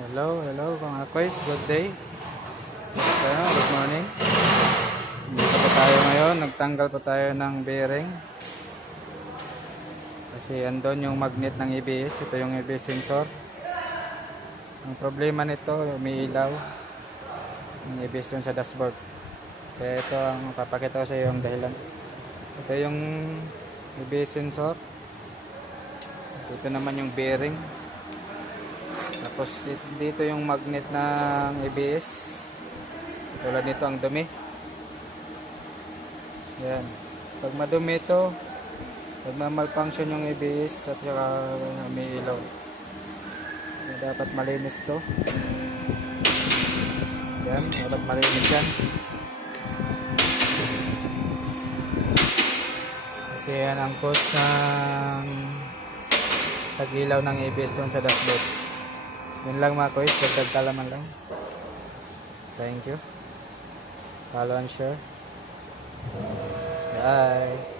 Hello mga koys, good day. Good morning. Dito pa tayo ngayon, nagtanggal pa tayo ng bearing. Kasi andon yung magnet ng ABS, ito yung ABS sensor. Ang problema nito, umiilaw yung ABS dun sa dashboard. Kaya ito ang papakita ko sa iyo yung dahilan. Ito yung ABS sensor. Ito naman yung bearing. Tapos dito yung magnet ng ABS. Tulad nito ang dumi. Yan. Pag madumi ito, pag malfunction yung ABS at saka may ilaw. Dapat malinis to. Yan. Dapat malinis yan. Kasi yan ang cause ng tag-ilaw ng ABS doon sa dashboard. Yun lang mga kois, dagdag kalaman lang. Thank you. Follow and share. Bye.